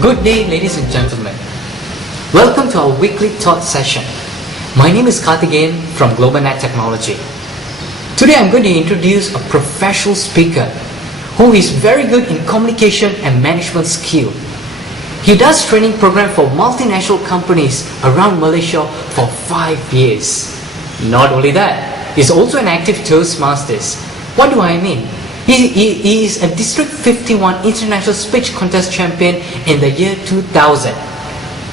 Good day, ladies and gentlemen. Welcome to our weekly thought session. My name is Xavier from GlobalNet Technology. Today I'm going to introduce a professional speaker who is very good in communication and management skill. He does training program for multinational companies around Malaysia for 5 years. Not only that, he's also an active Toastmasters. What do I mean? He is a District 51 International Speech Contest champion in the year 2000.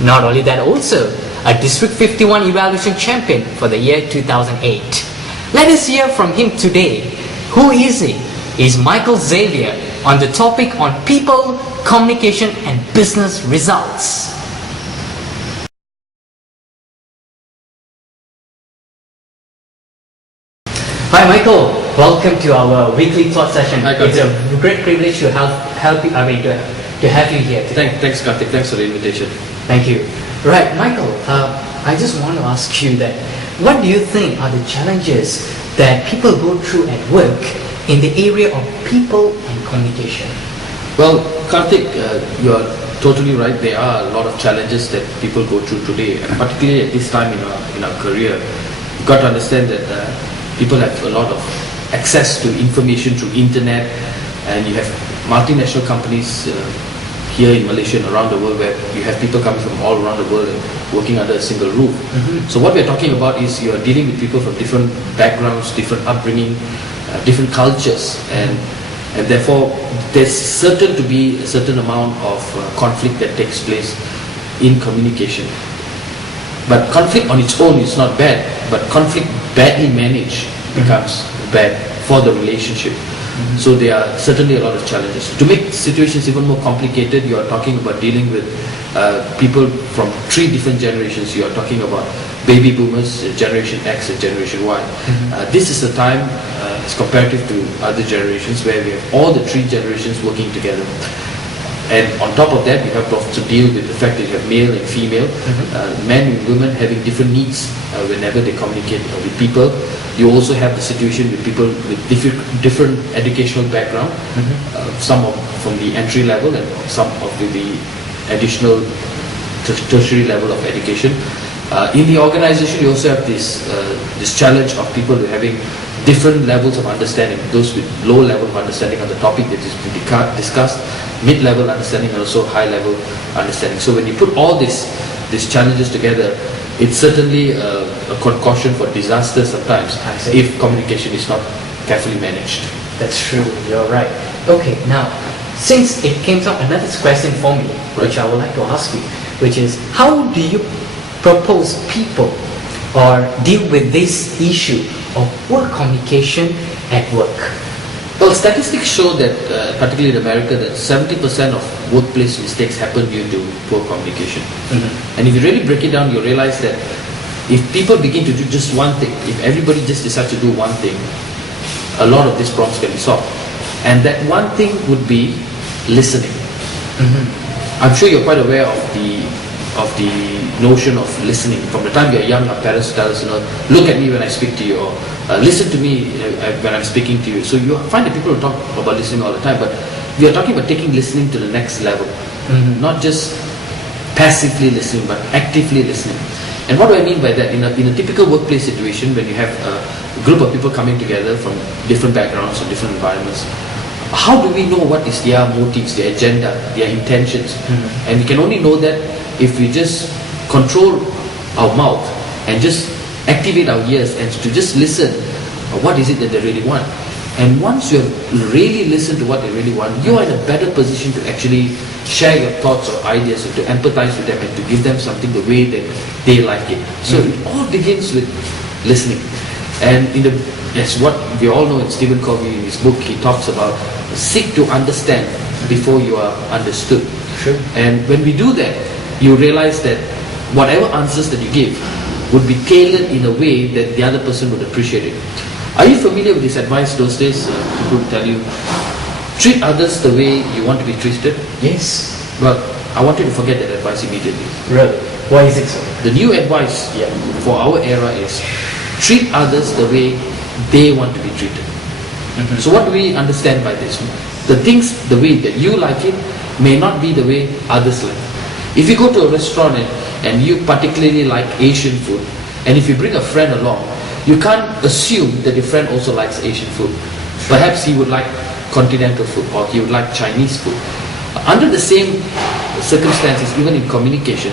Not only that, also a District 51 Evaluation champion for the year 2008. Let us hear from him today. Who is he? Is Michael Xavier on the topic on people, communication and business results. Hi Michael, welcome to our weekly thought session. Hi, it's a great privilege to have you here today. Thanks Karthik, thanks for the invitation. Thank you. Right, Michael, I just want to ask you that what do you think are the challenges that people go through at work in the area of people and communication? Well, Karthik, you're totally right. There are a lot of challenges that people go through today, and particularly at this time in our career. You've got to understand that people have a lot of access to information through internet, and you have multinational companies here in Malaysia and around the world where you have people coming from all around the world and working under a single roof. So what we're talking about is you are dealing with people from different backgrounds, different upbringing, different cultures, and therefore there's certain to be a certain amount of conflict that takes place in communication. But conflict on its own is not bad, but conflict badly managed becomes bad for the relationship. So there are certainly a lot of challenges. To make situations even more complicated, you are talking about dealing with people from 3 different generations. You are talking about baby boomers, Generation X and Generation Y. This is the time, as comparative to other generations, where we have all the 3 generations working together. And on top of that, you have to also deal with the fact that you have male and female, men and women having different needs whenever they communicate with people. You also have the situation with people with different educational background, some from the entry level and some of the additional tertiary level of education. In the organization, you also have this challenge of people having different levels of understanding, those with low level of understanding on the topic that is being discussed, mid-level understanding and also high-level understanding. So when you put all these challenges together, it's certainly a concoction for disaster sometimes if communication is not carefully managed. That's true, you're right. Okay, now, since it came up another question for me, which I would like to ask you, which is, how do you propose people or deal with this issue of poor communication at work? Well, statistics show that, particularly in America, that 70% of workplace mistakes happen due to poor communication. And if you really break it down, you realize that if people begin to do just one thing, if everybody just decides to do one thing, a lot of these problems can be solved. And that one thing would be listening. I'm sure you're quite aware of the notion of listening. From the time you're young, our parents tell us, look at me when I speak to you, or listen to me when I'm speaking to you. So you find that people talk about listening all the time, but we are talking about taking listening to the next level. Not just passively listening, but actively listening. And what do I mean by that? In a typical workplace situation, when you have a group of people coming together from different backgrounds or different environments, how do we know what is their motives, their agenda, their intentions? And we can only know that if we just control our mouth and just activate our ears and to just listen, what is it that they really want? And once you have really listened to what they really want, you are in a better position to actually share your thoughts or ideas and to empathize with them and to give them something the way that they like it. So it all begins with listening. And as what we all know in Stephen Covey, in his book, he talks about seek to understand before you are understood. And when we do that, you realize that whatever answers that you give would be tailored in a way that the other person would appreciate it. Are you familiar with this advice those days? People would tell you, treat others the way you want to be treated. Yes. Well, I want you to forget that advice immediately. Really? Why is it so? The new advice for our era is treat others the way they want to be treated. So what do we understand by this? The things the way that you like it may not be the way others like. If you go to a restaurant and you particularly like Asian food, and if you bring a friend along, you can't assume that your friend also likes Asian food. Perhaps he would like continental food, or he would like Chinese food. Under the same circumstances, even in communication,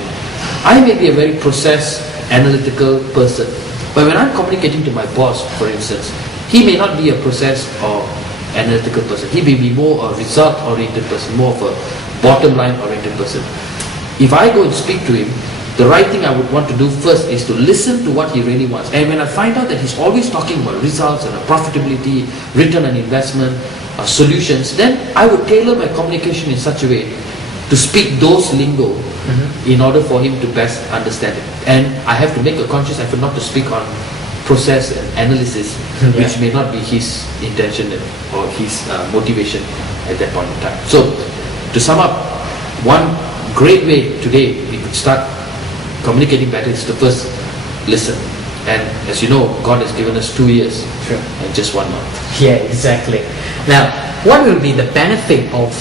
I may be a very process analytical person, but when I'm communicating to my boss, for instance, he may not be a process or analytical person. He may be more a result oriented person, more of a bottom line oriented person. If I go and speak to him, the right thing I would want to do first is to listen to what he really wants. And when I find out that he's always talking about results and profitability, return on investment, solutions, then I would tailor my communication in such a way to speak those lingo in order for him to best understand it. And I have to make a conscious effort not to speak on process and analysis, which may not be his intention or his motivation at that point in time. So, to sum up, one great way today we could start communicating better is to first listen. And as you know, God has given us 2 years and just 1 month. Yeah, exactly. Now, what will be the benefit of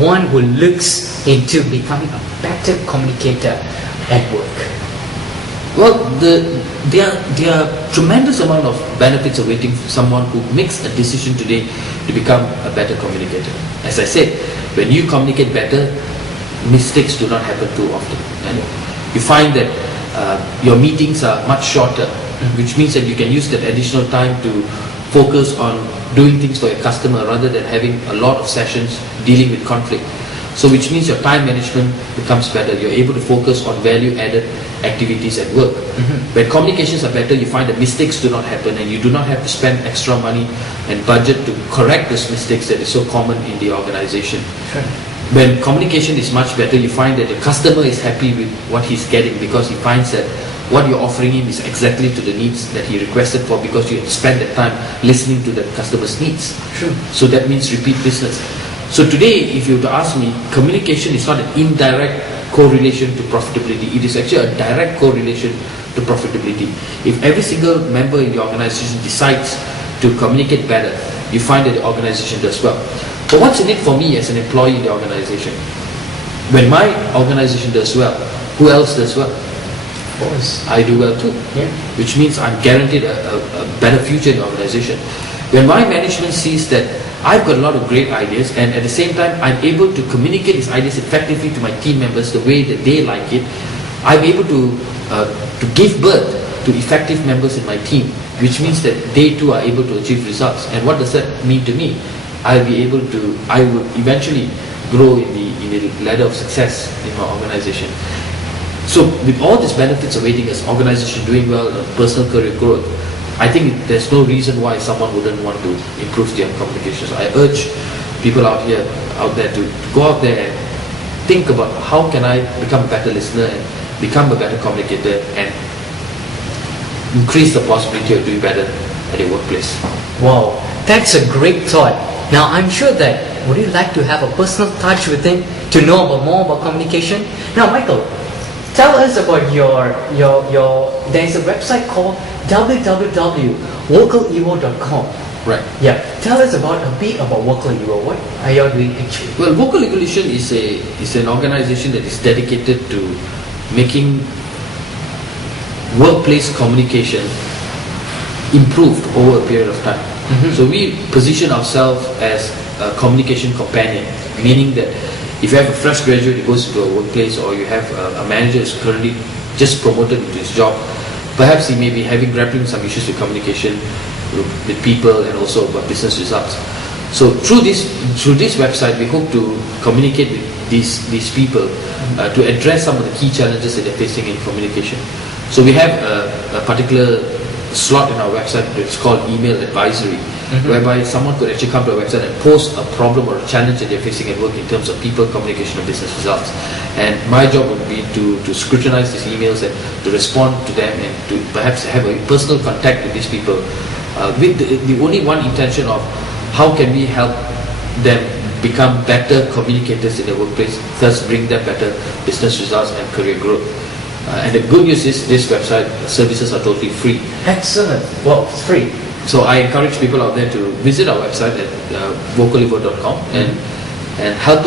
one who looks into becoming a better communicator at work? Well, there are tremendous amount of benefits awaiting someone who makes a decision today to become a better communicator. As I said, when you communicate better, mistakes do not happen too often. And you find that your meetings are much shorter, which means that you can use that additional time to focus on doing things for your customer rather than having a lot of sessions dealing with conflict. So which means your time management becomes better. You're able to focus on value-added activities at work. When communications are better, you find that mistakes do not happen and you do not have to spend extra money and budget to correct those mistakes that is so common in the organization. When communication is much better, you find that the customer is happy with what he's getting because he finds that what you're offering him is exactly to the needs that he requested for, because you spend that time listening to the customer's needs. So that means repeat business. So today, if you were to ask me, communication is not an indirect correlation to profitability. It is actually a direct correlation to profitability. If every single member in the organization decides to communicate better, you find that the organization does well. But what's in it for me as an employee in the organization? When my organization does well, who else does well? Of course. I do well too. Which means I'm guaranteed a better future in the organization. When my management sees that I've got a lot of great ideas and at the same time I'm able to communicate these ideas effectively to my team members the way that they like it, I'm able to give birth to effective members in my team, which means that they too are able to achieve results. And what does that mean to me? I would eventually grow in the ladder of success in my organization. So with all these benefits awaiting us, organization doing well, personal career growth, I think there's no reason why someone wouldn't want to improve their communications. I urge people out there to go out there and think about how can I become a better listener and become a better communicator and increase the possibility of doing better at your workplace. Wow, that's a great thought. Now I'm sure that would you like to have a personal touch with him to know more about communication? Now Michael, tell us about your there's a website called www.vocalevo.com. Right. Yeah. Tell us a bit about Vocal Evo. What are you doing actually? Well, Vocal Evolution is an organization that is dedicated to making workplace communication improved over a period of time. So we position ourselves as a communication companion, meaning that if you have a fresh graduate who goes to a workplace, or you have a manager who's currently just promoted into his job, perhaps he may be grappling some issues with communication with people and also about business results. So through this website, we hope to communicate with these people to address some of the key challenges that they're facing in communication. So we have a particular slot in our website that's called email advisory, whereby someone could actually come to our website and post a problem or a challenge that they're facing at work in terms of people, communication, and business results. And my job would be to scrutinize these emails and to respond to them and to perhaps have a personal contact with these people with the only one intention of how can we help them become better communicators in their workplace, thus bring them better business results and career growth. And the good news is this website services are totally free. Excellent. Well, it's free. So I encourage people out there to visit our website at vocalevo.com and and help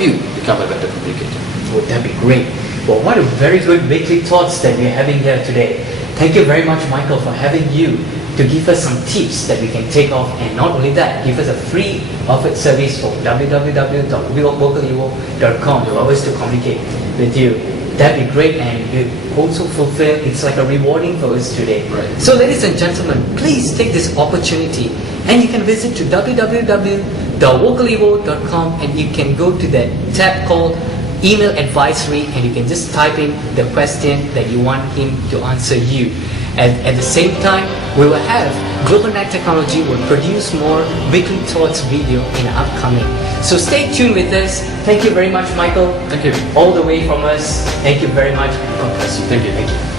you become a better communicator. Would that be great? Well, what a very good weekly thoughts that we're having here today. Thank you very much, Michael, for having you to give us some tips that we can take off, and not only that, give us a free offered service for www.vocalevo.com for us to communicate with you. That'd be great, and you also fulfill, it's like a rewarding for us today. Right. So ladies and gentlemen, please take this opportunity and you can visit to www.vocalevo.com and you can go to that tab called email advisory, and you can just type in the question that you want him to answer you. And at the same time, we will have Global Net Technology will produce more weekly thoughts video in upcoming. So stay tuned with us. Thank you very much, Michael. Thank you. All the way from us. Thank you very much. God bless you. Thank you. Thank you.